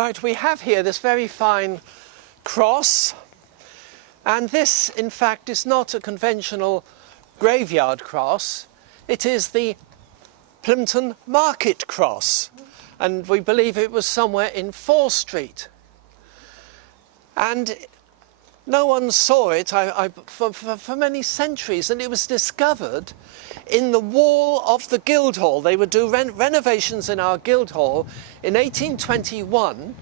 Right, we have here this very fine cross, and this in fact is not a conventional graveyard cross, it is the Plympton Market cross, and we believe it was somewhere in Fore Street. And no one saw it for many centuries, and it was discovered in the wall of the Guildhall. They would do renovations in our Guildhall in 1821,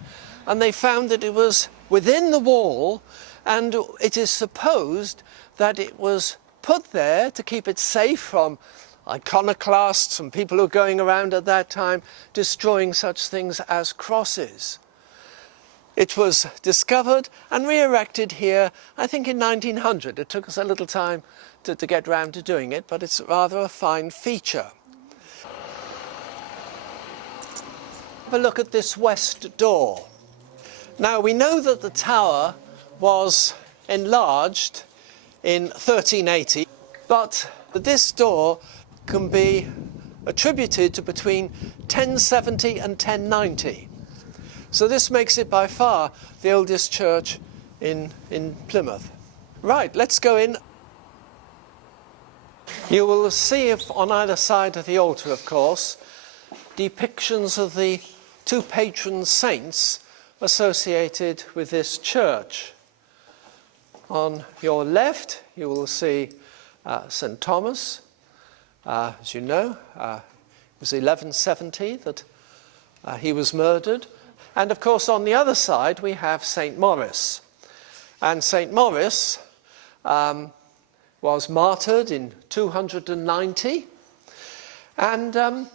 and they found that it was within the wall, and it is supposed that it was put there to keep it safe from iconoclasts and people who were going around at that time destroying such things as crosses. It was discovered and re-erected here, I think in 1900. It took us a little time to get round to doing it, but it's rather a fine feature. Have a look at this west door. Now, we know that the tower was enlarged in 1380, but this door can be attributed to between 1070 and 1090. So this makes it by far the oldest church in Plymouth. Right, let's go in. You will see if on either side of the altar, of course, depictions of the two patron saints associated with this church. On your left, you will see St Thomas. As you know, it was 1170 that he was murdered. And of course, on the other side, we have St Maurice. And St Maurice was martyred in 290. And a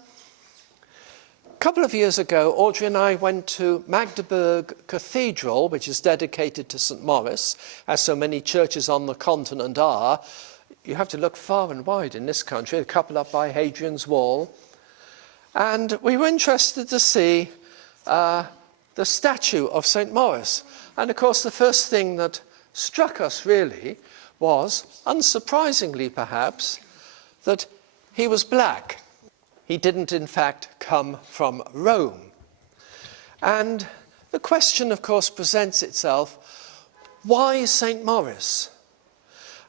couple of years ago, Audrey and I went to Magdeburg Cathedral, which is dedicated to St Maurice, as so many churches on the continent are. You have to look far and wide in this country, a couple up by Hadrian's Wall. And we were interested to see the statue of St Maurice. And of course, the first thing that struck us really was, unsurprisingly perhaps, that he was black. He didn't in fact come from Rome. And the question, of course, presents itself, why St Maurice?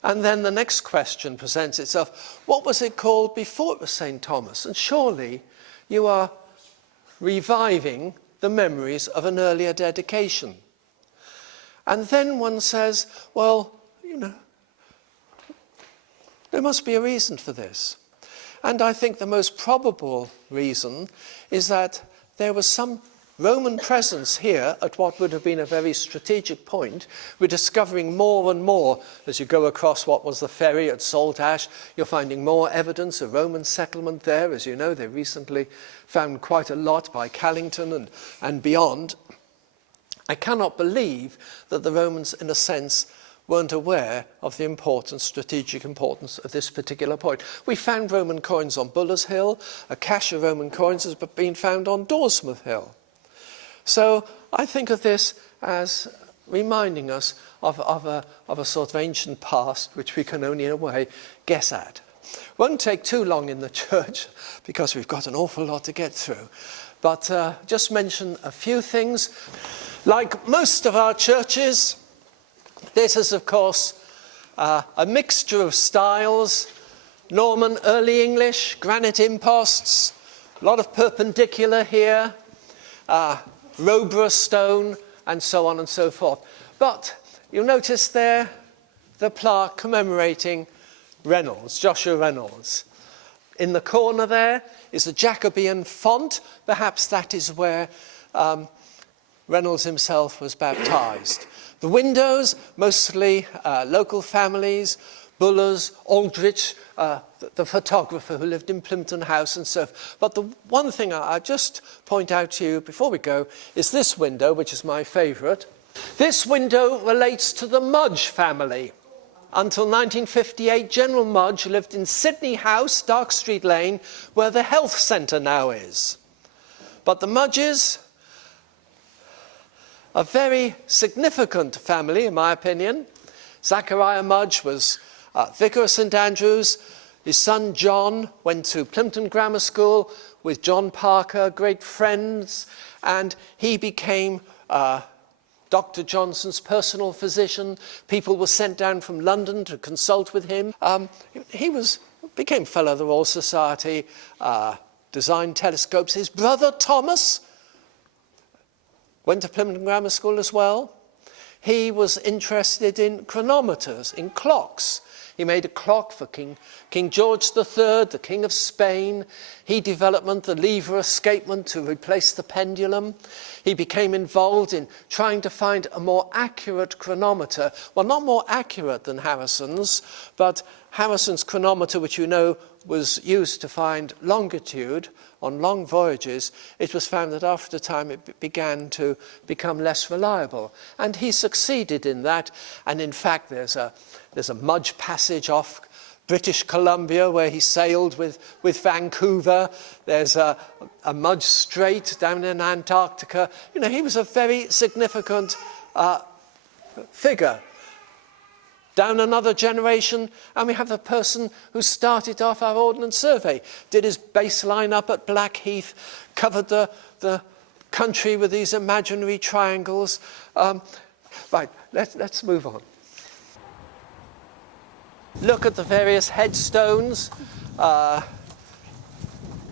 And then the next question presents itself, what was it called before it was St Thomas? And surely you are reviving the memories of an earlier dedication. And then one says, well, you know, there must be a reason for this. And I think the most probable reason is that there was some Roman presence here at what would have been a very strategic point. We're discovering more and more as you go across what was the ferry at Saltash. You're finding more evidence of Roman settlement there. As you know, they recently found quite a lot by Callington and beyond. I cannot believe that the Romans, in a sense, weren't aware of the strategic importance of this particular point. We found Roman coins on Buller's Hill. A cache of Roman coins has been found on Dorsmouth Hill. So I think of this as reminding us of a sort of ancient past which we can only in a way guess at. Won't take too long in the church because we've got an awful lot to get through. But just mention a few things. Like most of our churches, this is of course a mixture of styles, Norman Early English, granite imposts, a lot of perpendicular here, Robra stone, and so on and so forth. But you'll notice there the plaque commemorating Reynolds, Joshua Reynolds. In the corner there is a Jacobean font. Perhaps that is where Reynolds himself was baptized. The windows, mostly local families, Buller's, Aldrich, the photographer who lived in Plympton House and so forth. But the one thing I just point out to you before we go is this window, which is my favourite. This window relates to the Mudge family. Until 1958, General Mudge lived in Sydney House, Dark Street Lane, where the health centre now is. But the Mudges, a very significant family, in my opinion. Zachariah Mudge was vicar of St Andrews. His son John went to Plympton Grammar School with John Parker, great friends. and he became Dr. Johnson's personal physician. People were sent down from London to consult with him. He became Fellow of the Royal Society, designed telescopes. His brother Thomas went to Plympton Grammar School as well. He was interested in chronometers, in clocks. He made a clock for King George III, the King of Spain. He developed the lever escapement to replace the pendulum. He became involved in trying to find a more accurate chronometer. Well, not more accurate than Harrison's, but Harrison's chronometer, which you know was used to find longitude on long voyages, it was found that after a time it began to become less reliable. And he succeeded in that. And in fact, there's a Mudge passage off British Columbia where he sailed with Vancouver. There's a Mudge Strait down in Antarctica. You know, he was a very significant figure. Down another generation, and we have the person who started off our Ordnance Survey, did his baseline up at Blackheath, covered the country with these imaginary triangles. Right, let's move on. Look at the various headstones.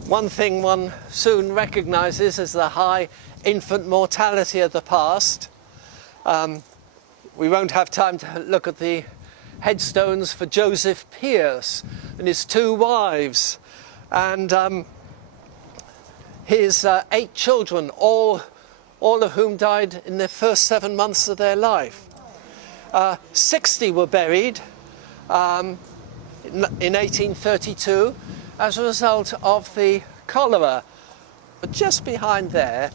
One thing one soon recognises is the high infant mortality of the past. We won't have time to look at the headstones for Joseph Pierce and his 2 wives and his 8 children, all of whom died in the first 7 months of their life. 60 were buried in 1832 as a result of the cholera. But just behind there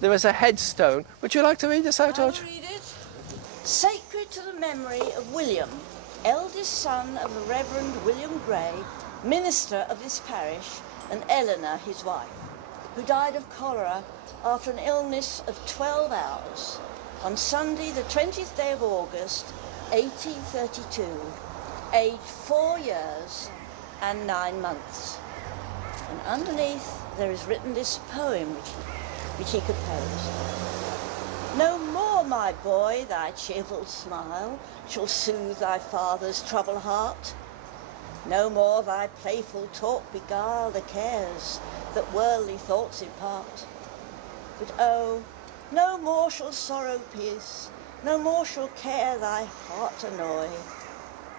is a headstone. Would you like to read this out, George? I'll read it. Sacred to the memory of William, eldest son of the Reverend William Gray, minister of this parish, and Eleanor, his wife, who died of cholera after an illness of 12 hours on Sunday, the 20th day of August, 1832, aged 4 years and 9 months. And underneath there is written this poem which he composed. No more, my boy, thy cheerful smile shall soothe thy father's troubled heart. No more thy playful talk beguile the cares that worldly thoughts impart. But oh, no more shall sorrow pierce, no more shall care thy heart annoy.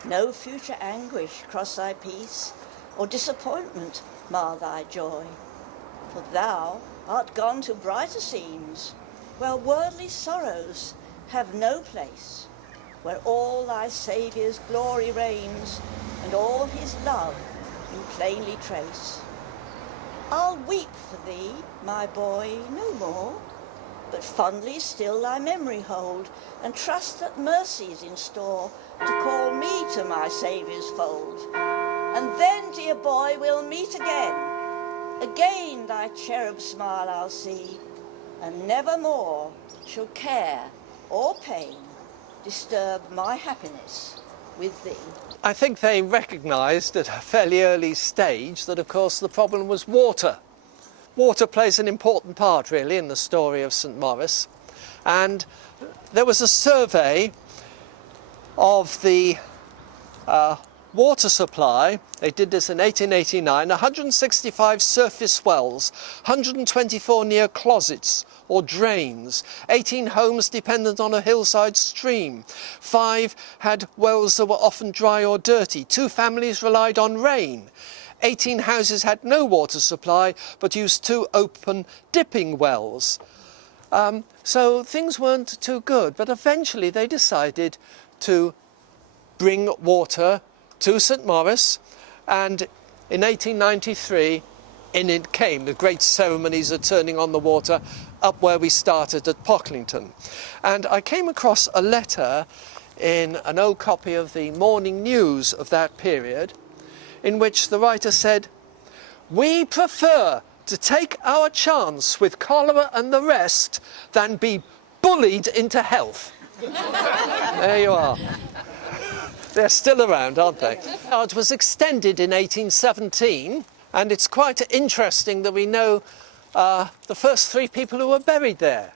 No future anguish cross thy peace, or disappointment mar thy joy. For thou art gone to brighter scenes, where worldly sorrows have no place, where all thy Saviour's glory reigns, and all his love you plainly trace. I'll weep for thee, my boy, no more, but fondly still thy memory hold, and trust that mercy is in store to call me to my Saviour's fold. And then, dear boy, we'll meet again. Again thy cherub smile I'll see, and never more shall care or pain disturb my happiness with thee. I think they recognised at a fairly early stage that, of course, the problem was water. Water plays an important part, really, in the story of St Maurice. And there was a survey of the water supply. They did this in 1889, 165 surface wells, 124 near closets or drains, 18 homes dependent on a hillside stream, 5 had wells that were often dry or dirty, 2 families relied on rain, 18 houses had no water supply but used 2 open dipping wells. So things weren't too good, but eventually they decided to bring water to St Maurice, and in 1893 in it came, the great ceremonies of turning on the water up where we started at Pocklington. And I came across a letter in an old copy of the Morning News of that period in which the writer said, "We prefer to take our chance with cholera and the rest than be bullied into health." There you are. They're still around, aren't they? It was extended in 1817, and it's quite interesting that we know the first 3 people who were buried there.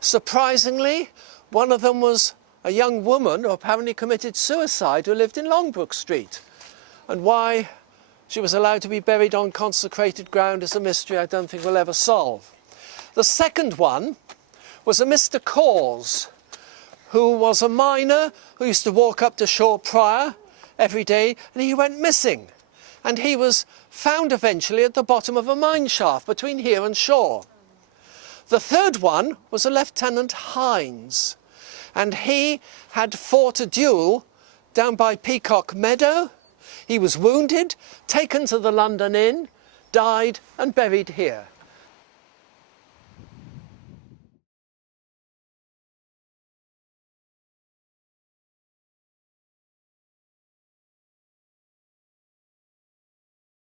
Surprisingly, one of them was a young woman who apparently committed suicide who lived in Longbrook Street. And why she was allowed to be buried on consecrated ground is a mystery I don't think we'll ever solve. The second one was a Mr. Cause, who was a miner who used to walk up to Shaw Prior every day, and he went missing. And he was found eventually at the bottom of a mine shaft between here and Shaw. The third one was a Lieutenant Hines, and he had fought a duel down by Peacock Meadow. He was wounded, taken to the London Inn, died and buried here.